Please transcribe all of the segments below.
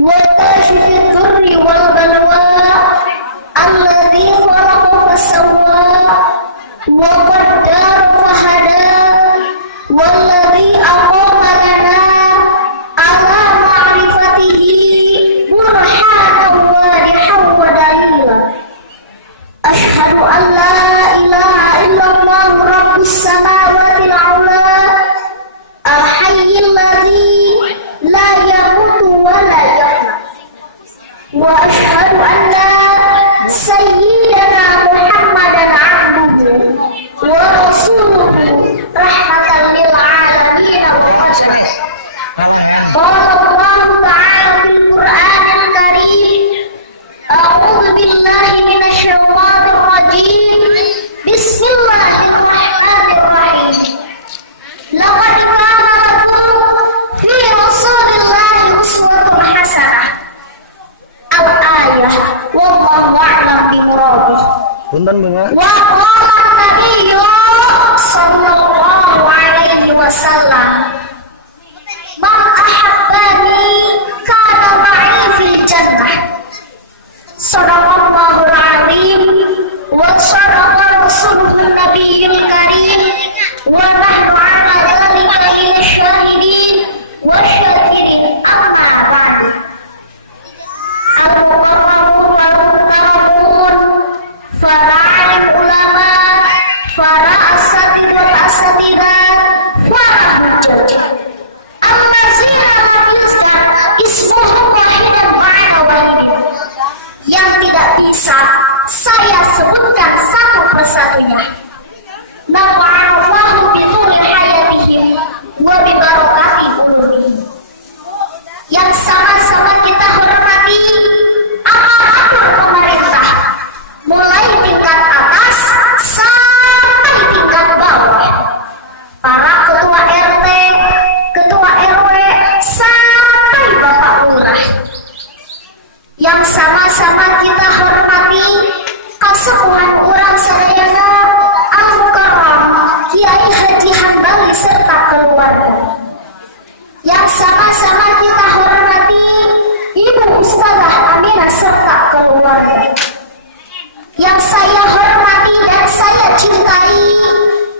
وكاشف الضر والبلوى الذي خلق فسوى وقدر فهدى والذي أقام لنا على معرفته برهانا واضحا ودليلا أشهد أن لا إله إلا الله رب السماوات العلى الحي الذي لا يموت ولا يموت وأشهد أن سيدنا محمدا عبده ورسوله رحمة للعالمين وحسنه قال الله تعالى في القرآن الكريم أعوذ بالله من الشيطان الرجيم بسم الله الرحمن الرحيم لقد كان لكم في رسول الله أسوة حسنة الآية والله أعلم بمراده وقال النبي صلى الله عليه وسلم من أحبني كان معي في الجنة صدق الله العظيم وصدق رسوله النبي الكريم ونحن على ذلك من الشاهدين والشاكرين أما بعد المكرمون والمكرمون فراعي العلماء فراء الأساتذة فراء الحجاج الذين لم يذكر اسمهم واحدا معنا واحد yang tidak bisa saya sebutkan satu persatunya. Nafa'allahu bi tuli hayatihim wa bi barakati qulubihim. Yang sama-sama kita hormati aparatur pemerintah, mulai tingkat atas sampai tingkat bawah. Para ketua RT, ketua RW, sampai Bapak Lurah. Yang sama-sama kita hormati kasepuhan urang sadayana Al-Mukarram Kiai Haji Hambali serta keluarga. Yang sama-sama kita hormati Ibu Ustazah Aminah serta keluarga. Yang saya hormati dan saya cintai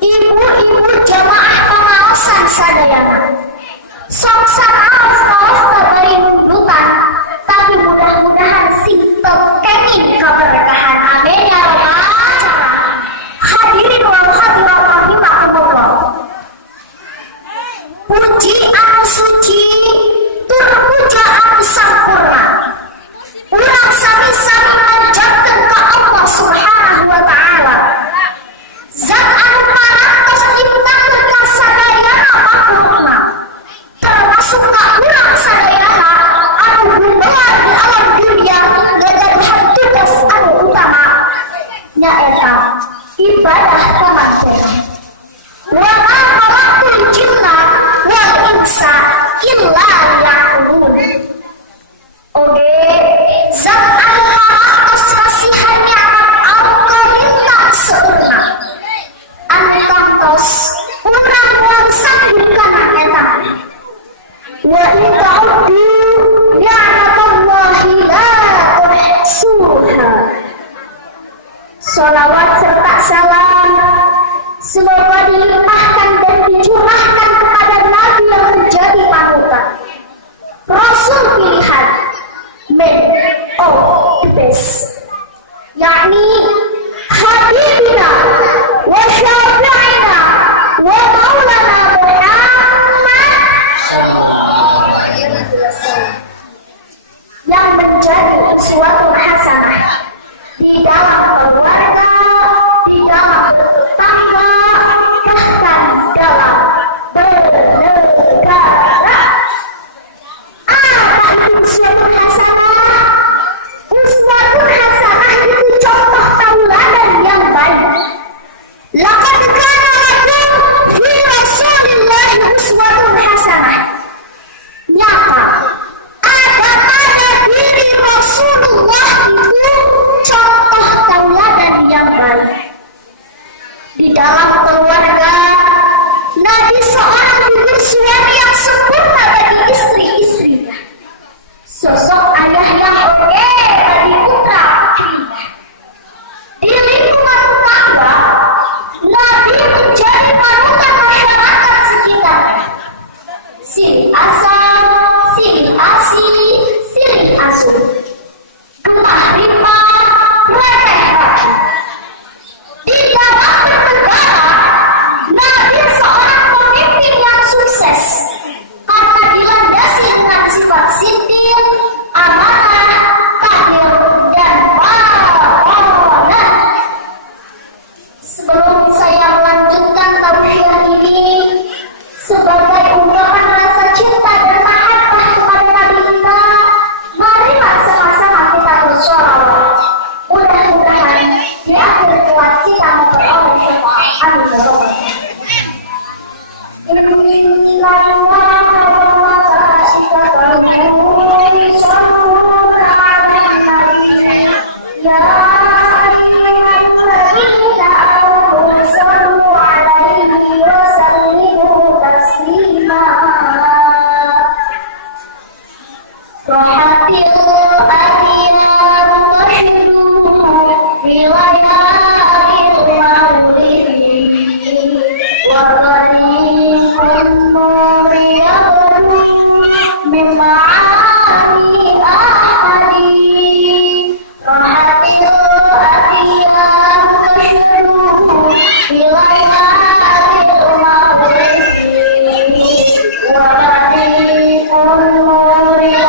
ibu-ibu jamaah pengawasan sadayana. Songsan alas-alas kabari nudutan, tapi mudah-mudahan sing tekengin keberkahan. Amin ya rabbal alamin. Hadirin wal hadirat rahimakumullah. Puji anu suci, tur puja anu sampurna. Urang sami-sami manjatkeun ka Allah Subhanahu wa taala. Zat anu parantos ciptakeun ka sadayana makhlukna. Termasuk ka urang sadayana anu gumelar di alam dunia ngadaduhan tugas anu utama nyaeta ibadah kematian. Wa ma khalaqtul jinna wal insa illa liya'budun. Oke, zat anu parantos kasihan nikmat anu kalintang seueurna. Anu kantos urang langsung kana eta. Wa in ta'uddu ni'matallahi la tuhsuha. Sholawat serta salam semoga dilimpahkan dan dicurahkan kepada Nabi yang menjadi panutan, Rasul pilihan, man of the best, yakni Habibina wa Syafi'ina wa Maulana Muhammad yang menjadi suatu hasanah di dalam keluarga, di dalam tetangga, bahkan dalam bernegara. Apa itu suatu hasanah? Uswatun hasanah itu contoh tauladan yang baik. Laqad kana lakum fi Rasulillahi uswatun hasanah. Nyata ada pada diri Rasulullah Rohatil adina mutashidun riwayat maulidi wa qadimul nuri yabdu mim'ani ahadi Rohatil adina mutashidun riwayat maulidi wa qadimul nuri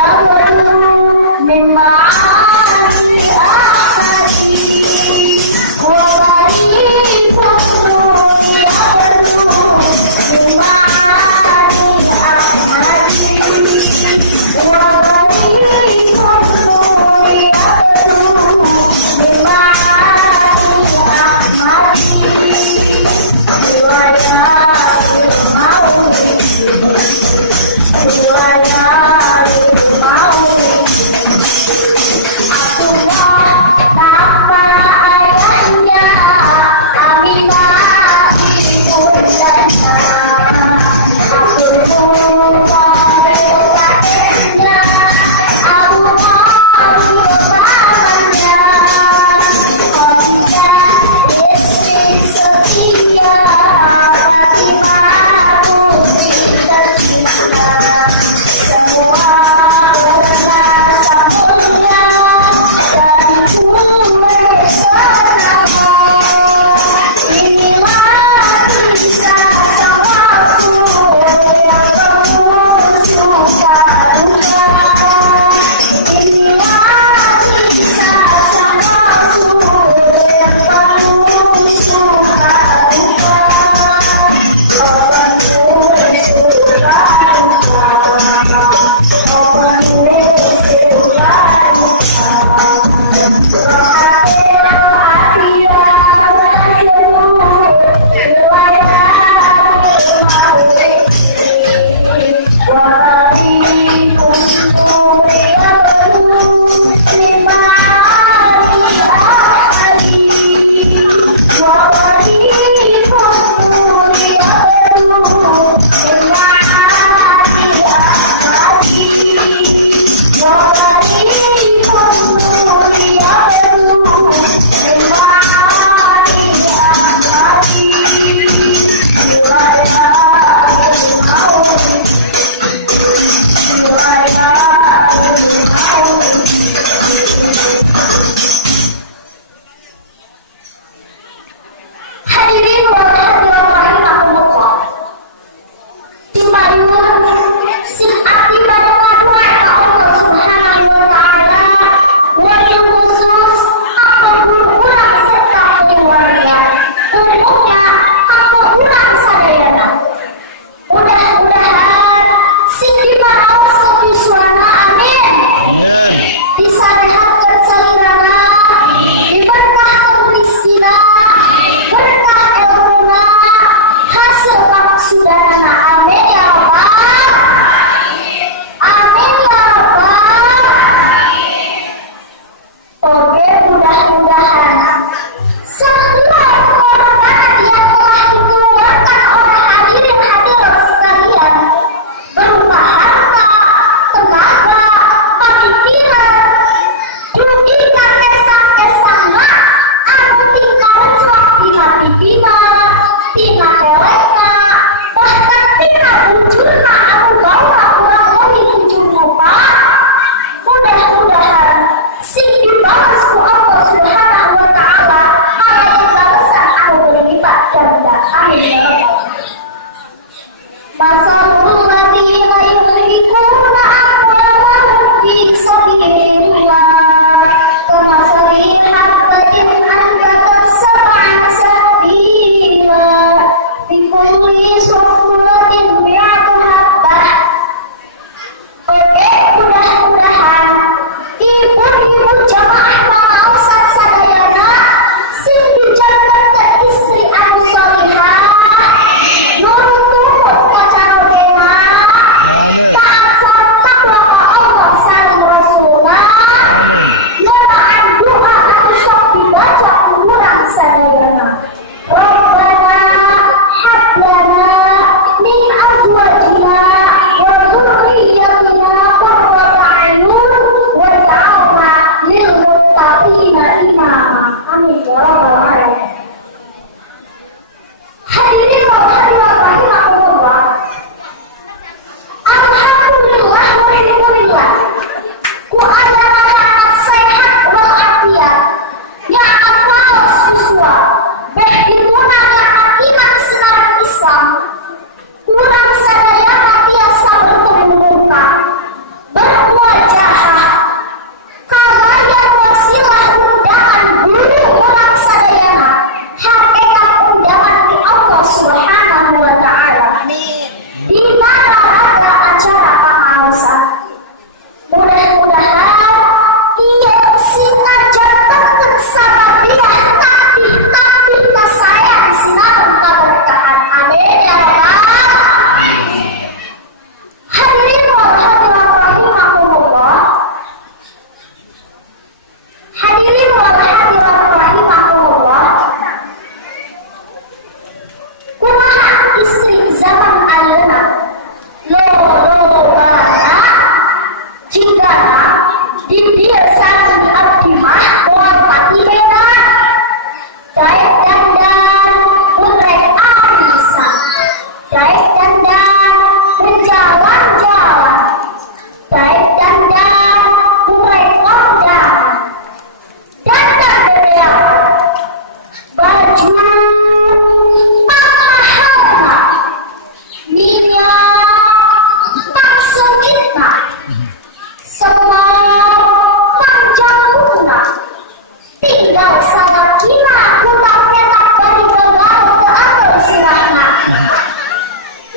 tinggal sabar kira hutangnya tak bagi kegalau ke atur sirahna.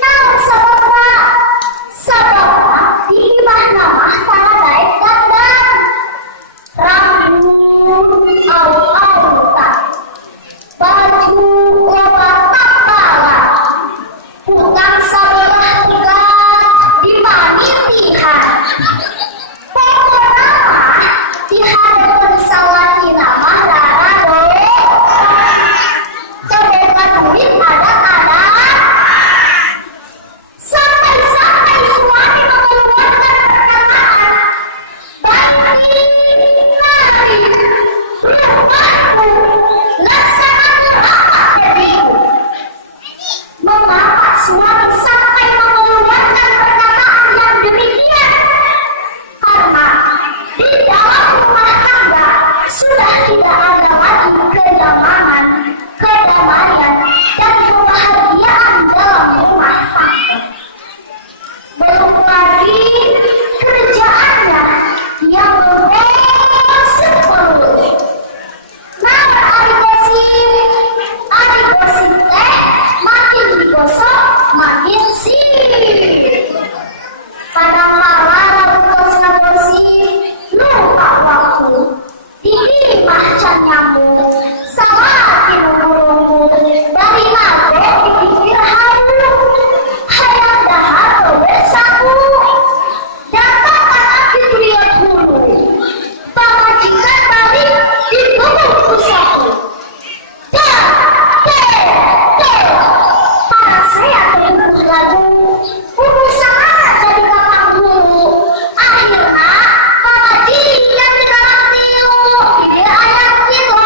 Nah sebabna di imahna mah kana daek dandan rambut au-autan baju obat tambala hutang sabelah tiga dimanitihan pokokna dihadapan salaki nama rara doe cobekan duit ada sampai suami mengeluarkan perkataan bagi nari rumahku laksanakan apa diriku. Mengapa suami sampai mengeluarkan perkataan yang demikian? Karena di dalam rumah tangga sudah tidak ada lagi kenyamanan, kedamaian, dan kebahagiaan dalam rumah tangga. Belum lagi kerjaannya yang menggosip perut. Nah, ari gosip teh makin digosok makin sip. Pada malam gosna gosip lupa waktu. Ini macan nyamuk sama burung dari nate dipikir halu hayang dahar dober sapu datakan akhir lihat hulu pamajikan balik dibunuh sapu para saya terhubung lagu urusan jadi kakak guru akhirnya pamajikan yang tidak tilu ide ayat itu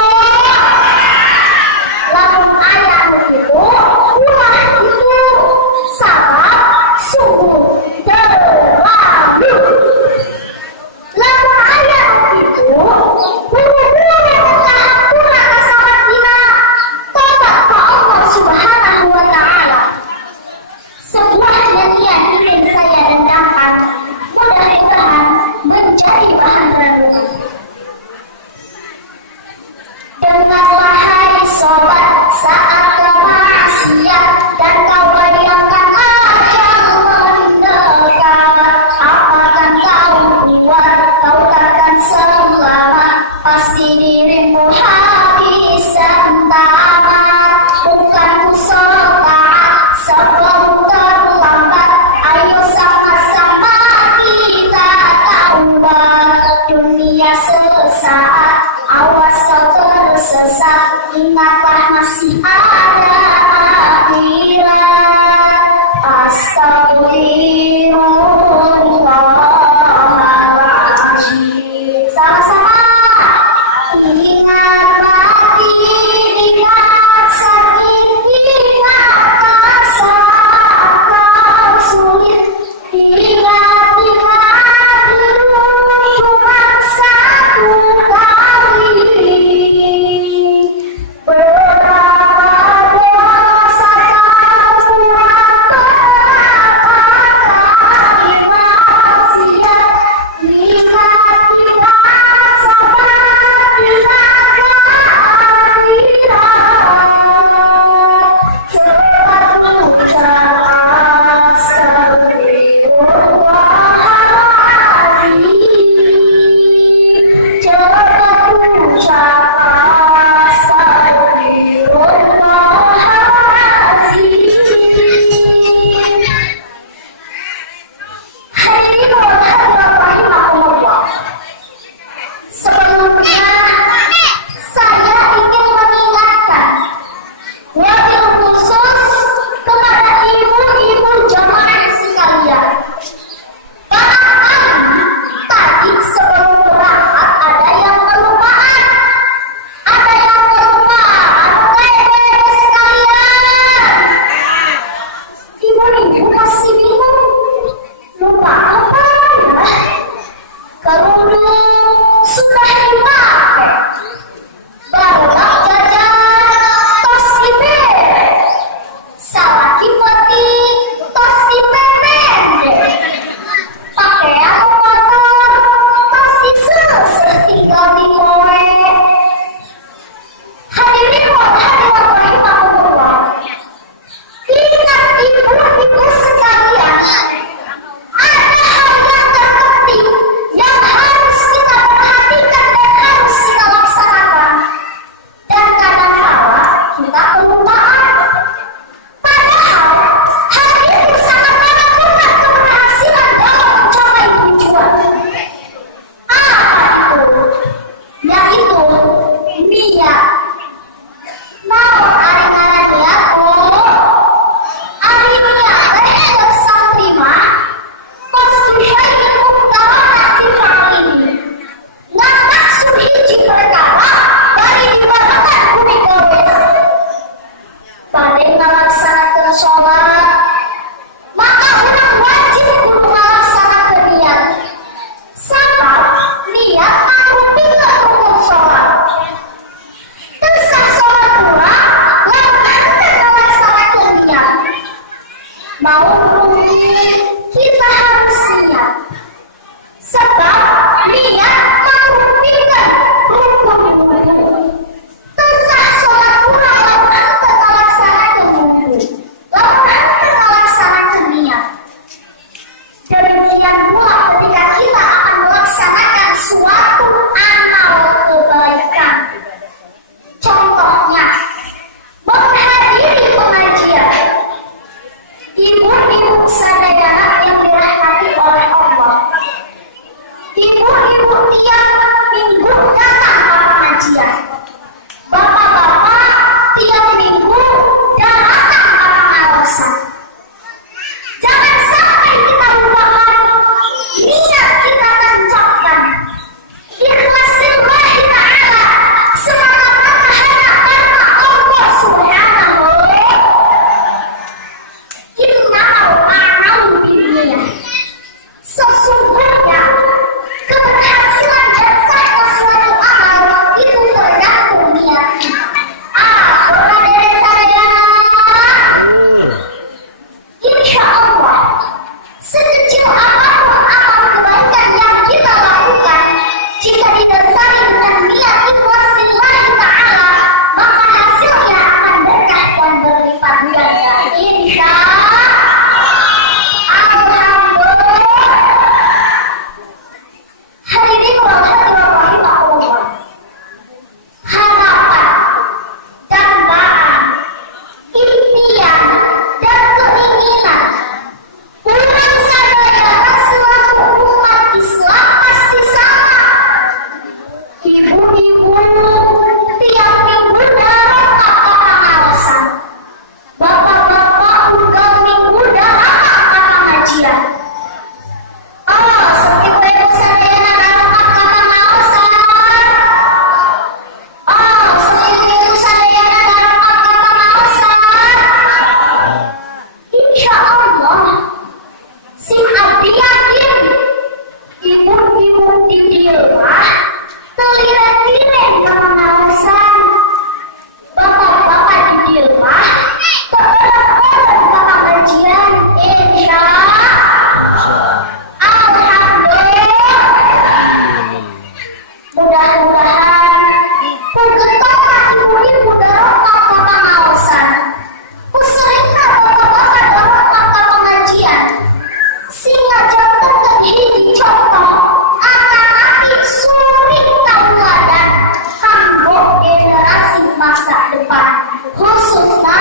lagu ayat itu ulah itu salah sungguh terlalu lagu ayat itu buru-buru kahapura kasalat kita tobat ke Allah subhanahu wa ta'ala. Sebuah nyanyian ingin saya dengarkan mudah-mudahan menjadi bahan renungan. Dengarlah hai sobat saat kau maksiat dan kau bayangkan ajal mendekat. Apakan kau buat kau takkan selamat, pasti dirimu habis dan tamat. Bukan kusota sebelum terlambat, ayo sama-sama kita taubat. Dunia sesaat, awas kau tersesat, ingatlah masih ada Ibu-ibu tiap minggu datang ke pengajian. Bapak-bapak tiap minggu datang ke pengawasan. Jangan sampai kita lupakan niat kita tancapkan. Ikhlas lillahi ta'ala, semata-mata hanya karena Allah subhanahu wa ta'ala. Innal ma'al dunia, sesungguhnya keberhasilan dan sahnya suatu amal itu tergantung niatnya. Orang dari saya, insya Allah, sekecil apapun amal kebaikan yang kita lakukan, jika didasari dengan niat ikhlas lillahi ta'ala, maka hasilnya akan berkah dan berlipat ganda. Insya Alhamdulillah. Hadirin wal hadirat rahimahullah. Harapan, dambaan, impian, dan keinginan umat sadaya seluruh umat Islam pasti sama. Ibu-ibu tiap minggu datang ke pengawasan. Bapak-bapak juga minggu datang ke pengajian. Seperti ibu sadaya datang ke pengawasan. Seperti ibu sadaya datang ke pengawasan. Insya Allah, si abdi yakin ibu-ibu di rumah terlihat-lihat ke pengawasan. Bapak-bapak di rumah terlihat-lihat ke pengajian. Insya Alhamdulillah. Mudah-mudahan pengetahuan ibu-ibu datang ke pengawasan, usahakan bapak-bapak datang ke pengajian, sehingga jangan terjadi contoh akan nanti suri tauladan kanggo generasi masa depan, khususnya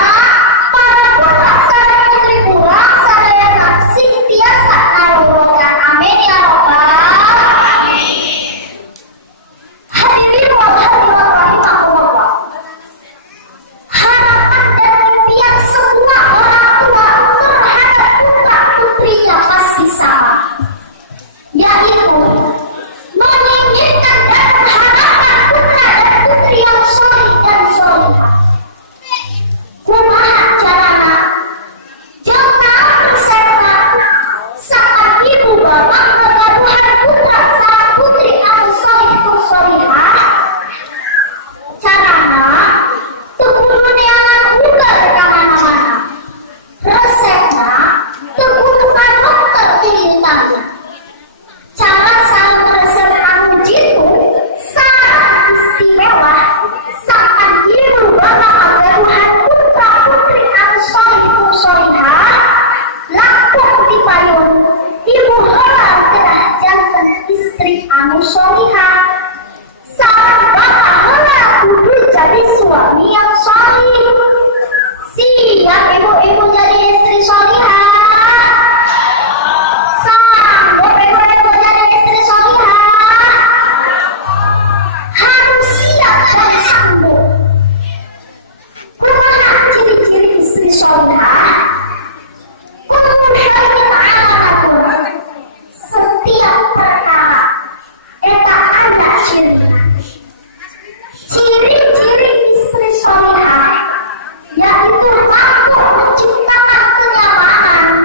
para bangsa putri bangsa daerah sing tiasa kalurokan. Amin ya rabbal alamin. Hadirin wal hadirat rahimahullah. Harapan dan impian semua orang tua terhadap putra putrinya pasti sama, yaitu menginginkan dan mengharapkan putra dan putri yang soleh dan solehah. Kumaha carana? Jangan bersama saat ibu bapak kegaduhan putra saat putri anu soleh itu solehah. Carana tekudu neangan ugal ka mana-mana. Resepna tekudu ka dokter dilintangna. Cara sang resep anu jitu sangat istimewa saat ibu bapak kegaduhan putra putri anu soleh itu solehah. Lakukan di payun ibu heula kedah janten istri anu solehah. Sang bapak heula kudu jadi suami yang soleh. Siap ibu-ibu jadi istri solehah. Sanggup ibu-ibu jadi istri solehah. Harus siap dan sanggup. Kumaha ciri-ciri istri solehah? Setiap perkara eta ada cirinya. Ciri-ciri istri solehah yaitu mampu menciptakan kenyamanan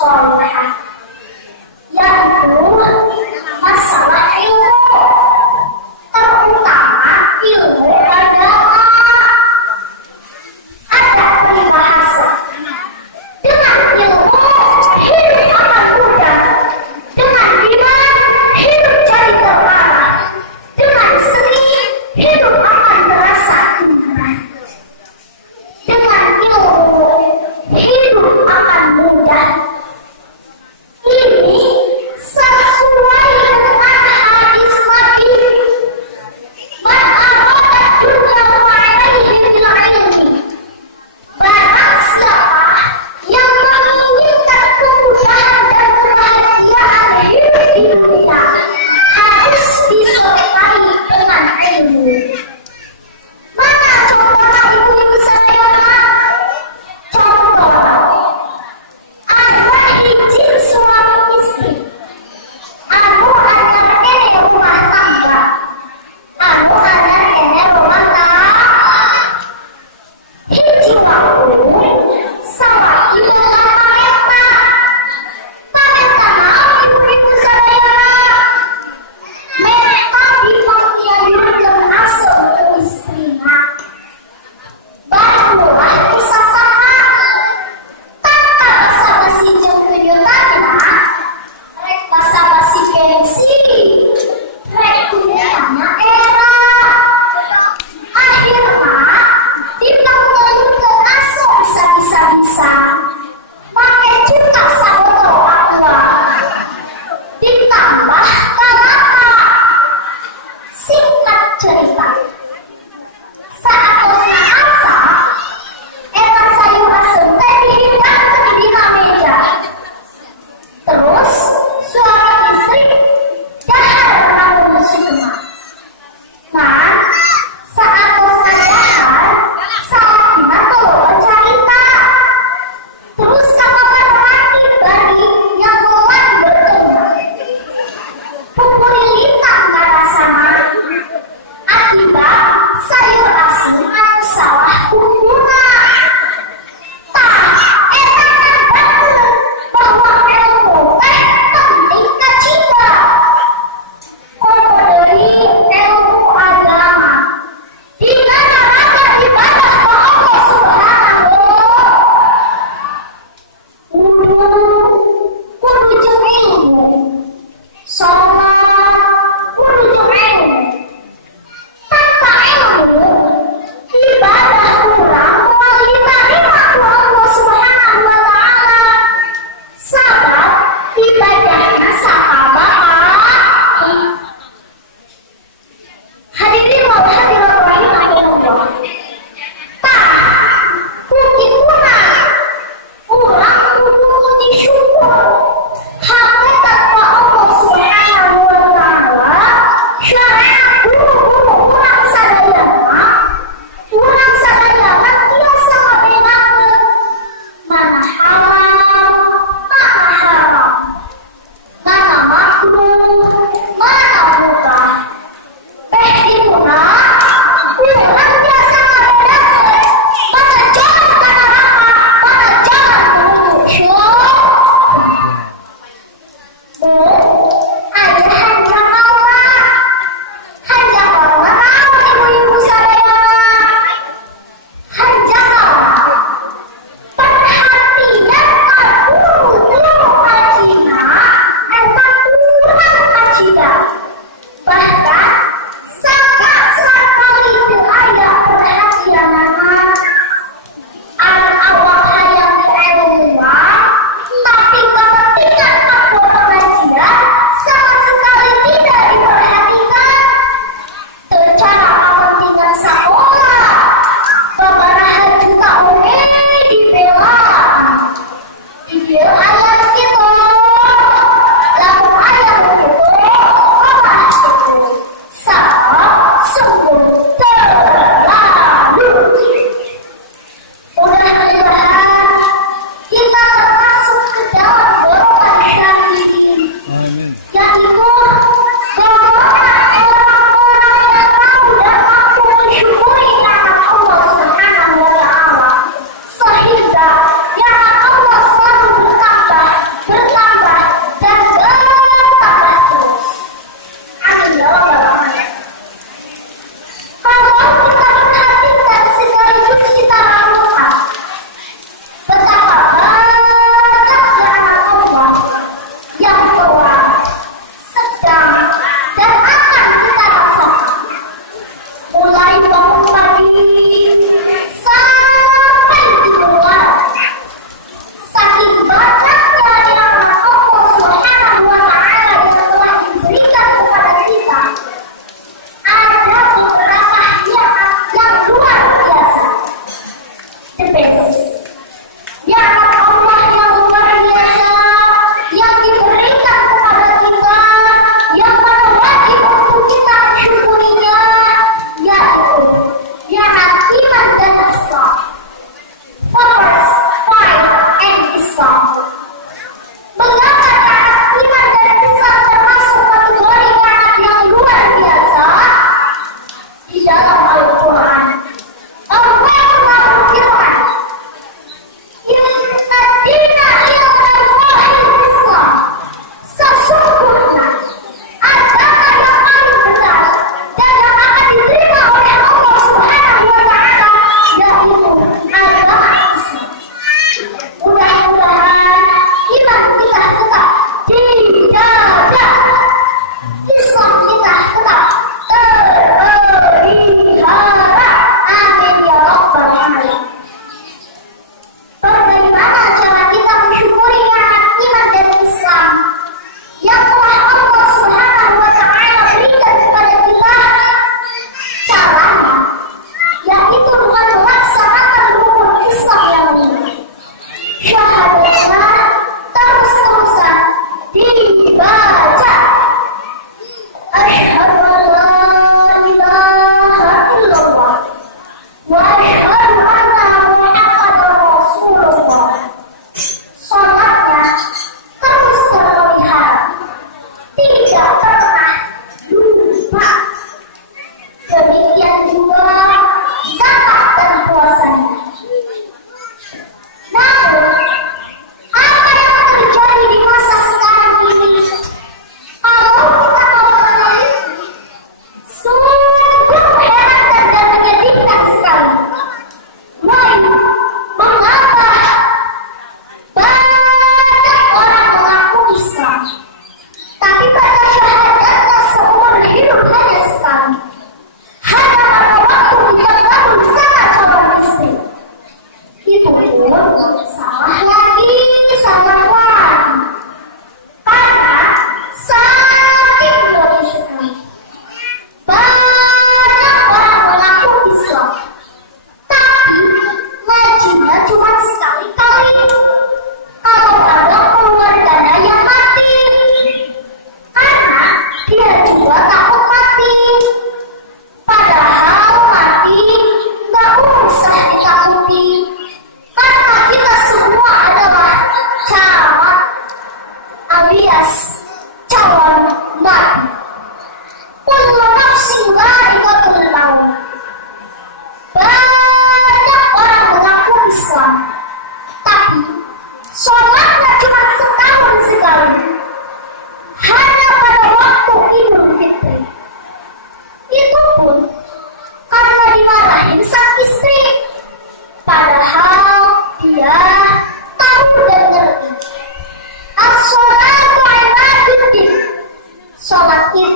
solehah, yaitu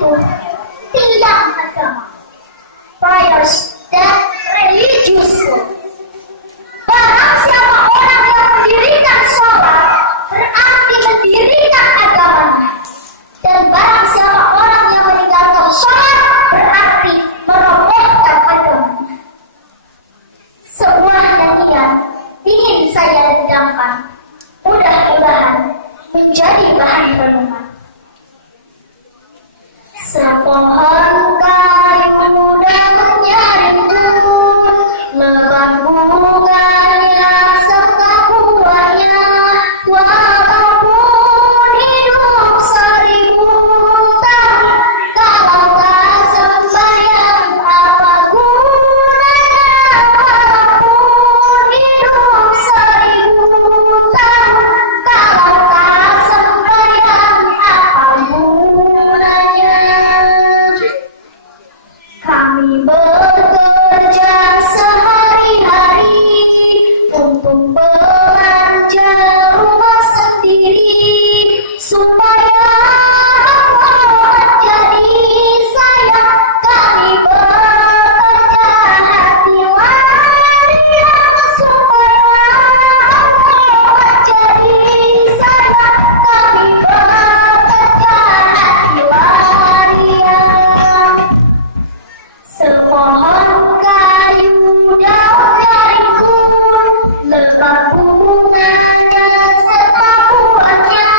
yaitu tiang agama, prayers dan religious law. Barang siapa orang yang mendirikan sholat berarti mendirikan agamanya, dan barang siapa orang yang meninggalkan sholat berarti merobohkan agamanya. Sebuah nyanyian ingin saya dendamkan, mudah-mudahan menjadi bahan renungan. Sepohon kayu daunnya rimbun, lebat bunganya serta buahnya, walaupun hidup 1000 tahun, kalau tak sembahyang apa gunanya? Walaupun hidup 1000 tahun, kalau tak sembahyang apa gunanya? Kami bekerja sehari-hari untuk belanja rumah sendiri, supaya menjadi saya. Kami bekerja hati waria, supaya menjadi saya. Kami bekerja hati waria. Sepohon kayu daunnya rimbun, lebat bunganya serta buahnya,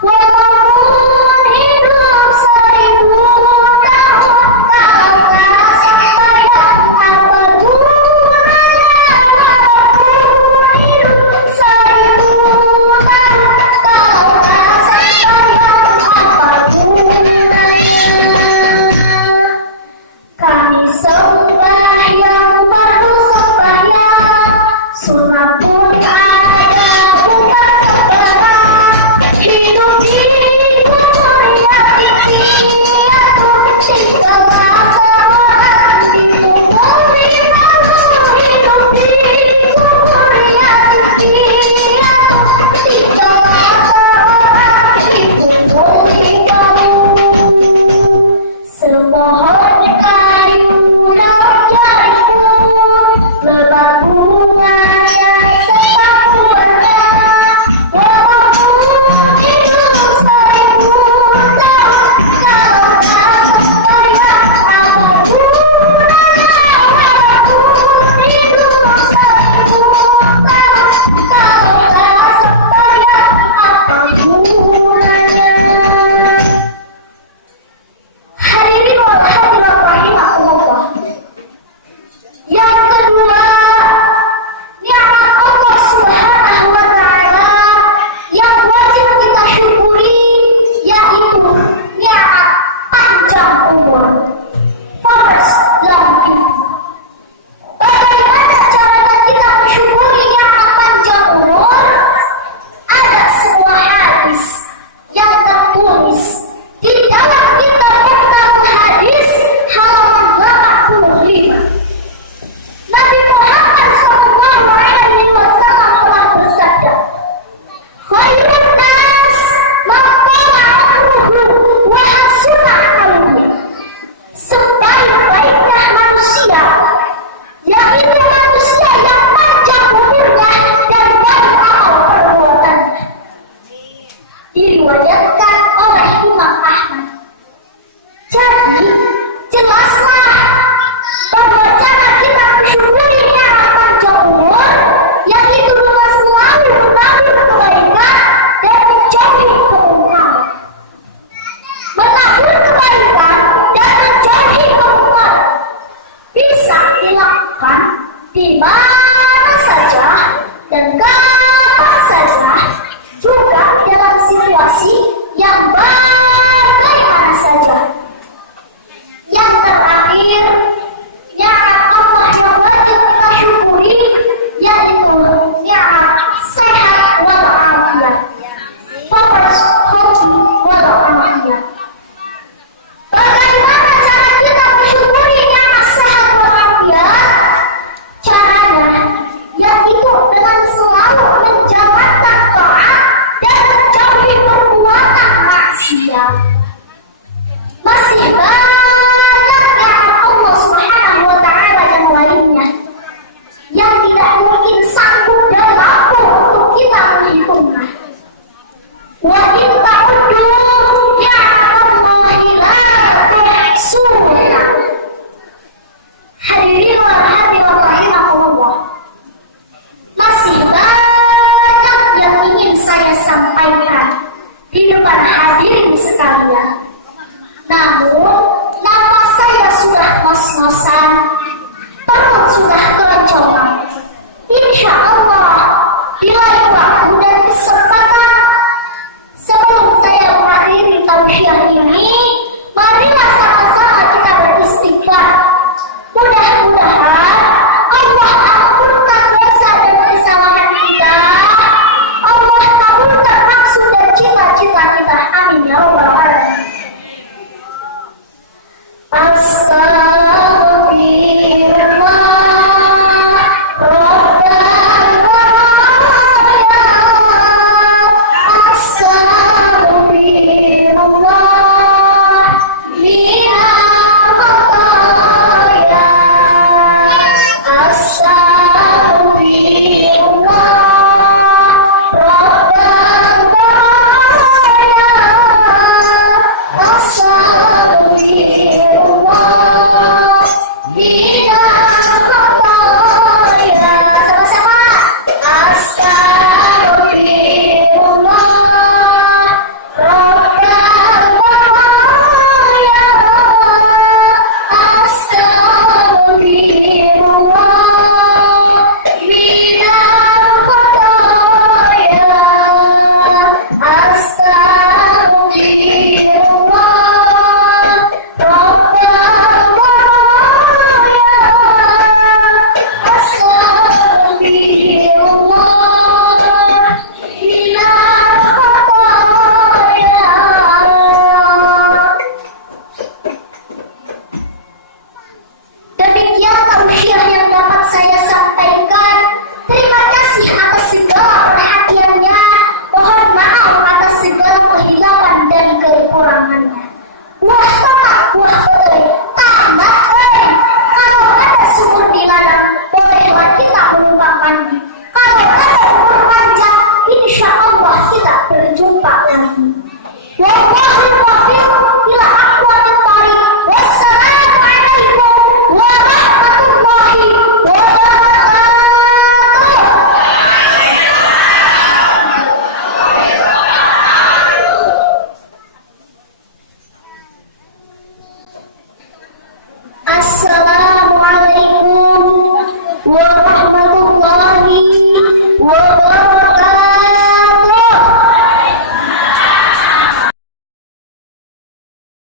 walaupun hidup 1000 tahun, kalau tak sembahyang apa gunanya? Walaupun hidup 1000 tahun, kalau tak sembahyang apa gunanya? Kami sembahyang perlu sembahyang, sunat pun ada bukan sembarang. Hidup di kubur yang tinggal, tinggallah seorang di kubur lalu. Hidup di kubur yang tinggal, tinggallah seorang di kubur lalu. Sepohon kayu daunnya rimbun, lebat bunganya serta buahnya, walaupun hidup 1000 tahun, kalau tak sembahyang apa gunanya? Walaupun hidup 1000 tahun, kalau tak sembahyang apa gunanya? Hadirin wal hadirat rahimakumullah. Yang kedua, nikmat Allah Subhanahu wa taala yang wajib kita syukuri yaitu nikmat panjang umur. First, long. Bagaimana caranya kita mensyukuri nikmat panjang umur? Ada sebuah hadis yang tertulis di dalam kitab hadis halaman 85. Nabi Muhammad SAW telah bersabda, "Khairun nas man tala umruhu wa hasuna amaluhu." Sebaik-baiknya manusia yaitu manusia yang panjang umurnya dan baik amal perbuatannya. Diriwayatkan oleh Imam Ahmad. Jadi, jelaslah bahwa cara kita mensyukuri nikmat panjang umur yaitu dengan selalu menabur kebaikan dan menjauhi kemungkaran. Menabur kebaikan dan menjauhi kemungkaran bisa dilakukan di mana saja dan kapan saja, juga dalam situasi yang bagaimana saja. Yang terakhir, nikmat Allah yang wajib kita syukuri yaitu nikmat sehat walafiat. Fokus hobi walafiat. Bagaimana cara kita mensyukuri nikmat sehat walafiat? Caranya yaitu dengan selalu menjalankan taat dan menjauhi perbuatan maksiat. hadirin sekalian. Namun, nama saya sudah ngos-ngosan, perut sudah keroncongan. Insya Allah, bila